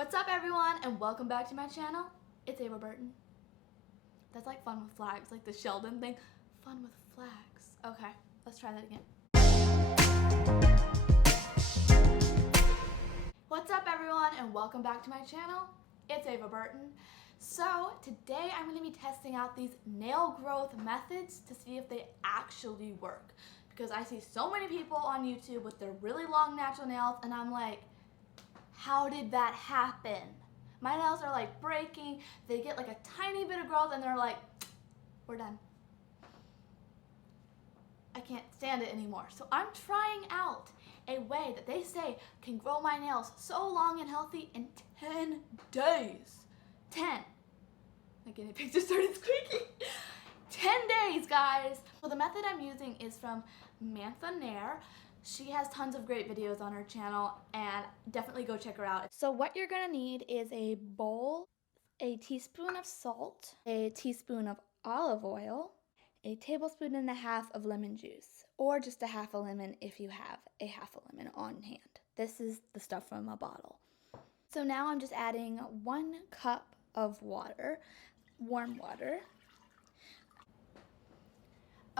What's up everyone and welcome back to my channel. It's Ava Burton. That's like fun with flags, like the Sheldon thing. Fun with flags. Okay, let's try that again. What's up everyone and welcome back to my channel. It's Ava Burton. So today I'm going to be testing out these nail growth methods to see if they actually work. Because I see so many people on YouTube with their really long natural nails and I'm like, how did that happen? My nails are like breaking, they get like a tiny bit of growth and they're like, we're done. I can't stand it anymore. So I'm trying out a way that they say can grow my nails so long and healthy in 10 days. 10. My guinea pig just started squeaking. 10 days, guys. So the method I'm using is from Mamtha Nair. She has tons of great videos on her channel and definitely go check her out. So what you're gonna need is a bowl, a teaspoon of salt, a teaspoon of olive oil, a tablespoon and a half of lemon juice, or just a half a lemon if you have a half a lemon on hand. This is the stuff from a bottle. So now I'm just adding 1 cup of water, warm water.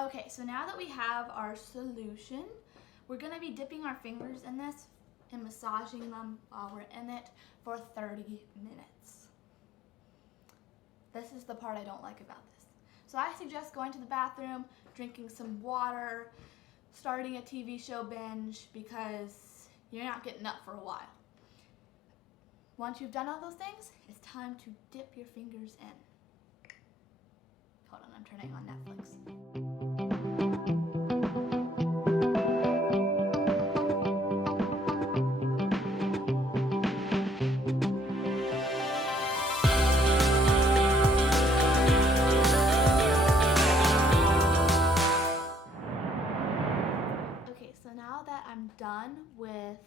Okay, so now that we have our solution, we're going to be dipping our fingers in this and massaging them while we're in it for 30 minutes. This is the part I don't like about this. So I suggest going to the bathroom, drinking some water, starting a TV show binge because you're not getting up for a while. Once you've done all those things, it's time to dip your fingers in. Hold on, I'm turning on Netflix. So now that I'm done with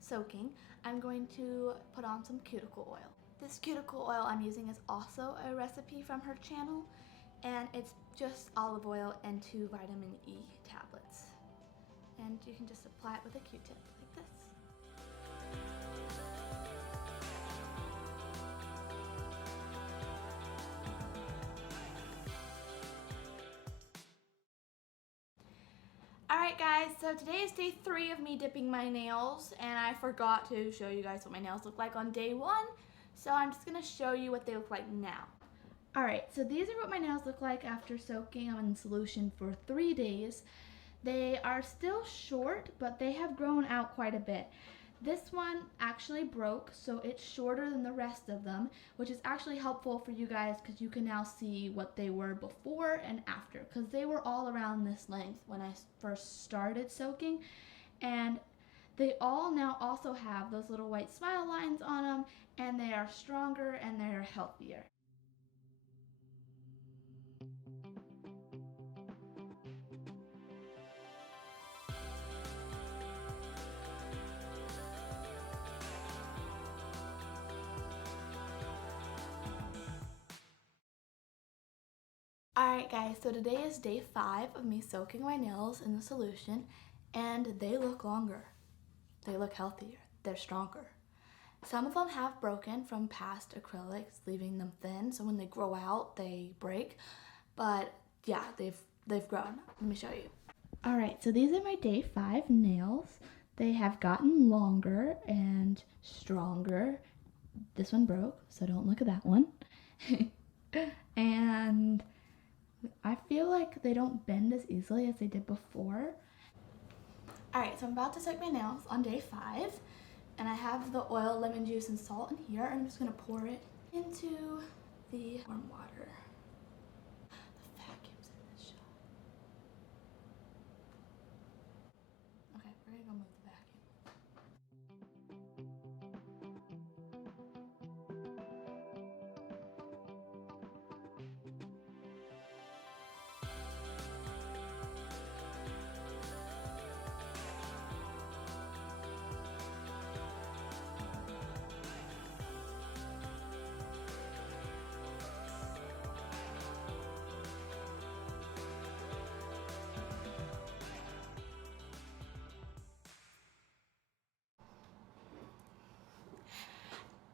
soaking, I'm going to put on some cuticle oil. This cuticle oil I'm using is also a recipe from her channel, and it's just olive oil and 2 vitamin E tablets. And you can just apply it with a Q-tip like this. Alright guys, so today is day 3 of me dipping my nails, and I forgot to show you guys what my nails look like on day 1, so I'm just going to show you what they look like now. Alright, so these are what my nails look like after soaking them in solution for 3 days. They are still short, but they have grown out quite a bit. This one actually broke, so it's shorter than the rest of them, which is actually helpful for you guys because you can now see what they were before and after, because they were all around this length when I first started soaking, and they all now also have those little white smile lines on them, and they are stronger and they're healthier. Alright guys, so today is day 5 of me soaking my nails in the solution, and they look longer. They look healthier. They're stronger. Some of them have broken from past acrylics, leaving them thin, so when they grow out, they break. But yeah, they've grown. Let me show you. Alright, so these are my day 5 nails. They have gotten longer and stronger. This one broke, so don't look at that one. And I feel like they don't bend as easily as they did before. Alright, so I'm about to soak my nails on day 5, and I have the oil, lemon juice, and salt in here, and I'm just going to pour it into the warm water. The vacuum's in this shot. Okay, we're going to go move the vacuum.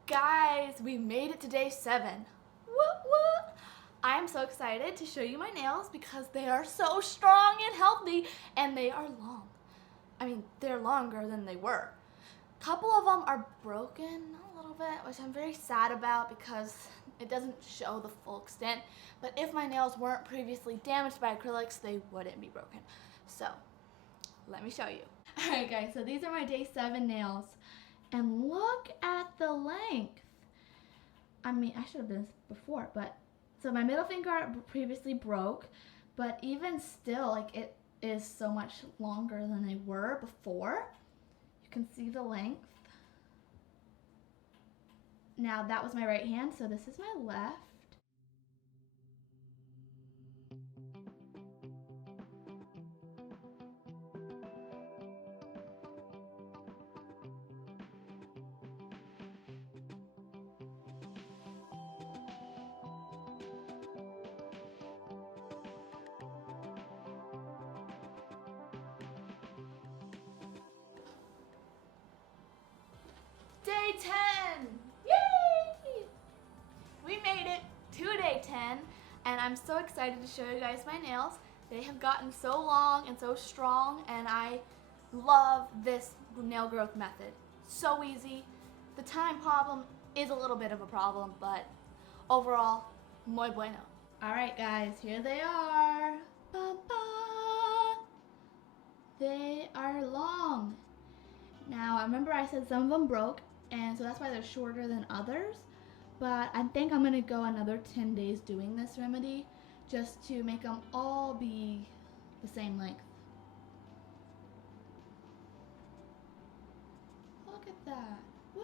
Guys, we made it to day 7. Whoop whoop! I'm so excited to show you my nails because they are so strong and healthy, and they are long. I mean, they're longer than they were. A couple of them are broken a little bit, which I'm very sad about because it doesn't show the full extent. But if my nails weren't previously damaged by acrylics, they wouldn't be broken. So, let me show you. Alright guys, so these are my day 7 nails. And look at the length. I mean, I should have done this before, but so my middle finger previously broke, but even still, like, it is so much longer than they were before. You can see the length. Now that was my right hand, so this is my left. Day 10! Yay! We made it to day 10, and I'm so excited to show you guys my nails. They have gotten so long and so strong, and I love this nail growth method. So easy. The time problem is a little bit of a problem, but overall, muy bueno. Alright guys, here they are. Ba-ba. They are long. Now, I remember I said some of them broke, and so that's why they're shorter than others. But I think I'm gonna go another 10 days doing this remedy just to make them all be the same length. Look at that. Woo!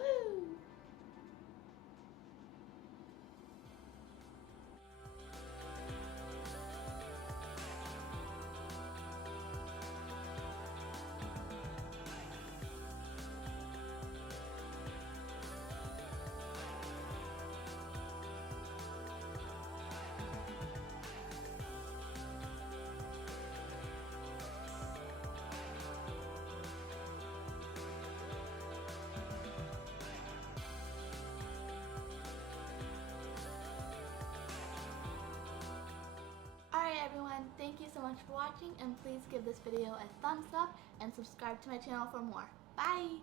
Alright everyone, thank you so much for watching, and please give this video a thumbs up and subscribe to my channel for more. Bye!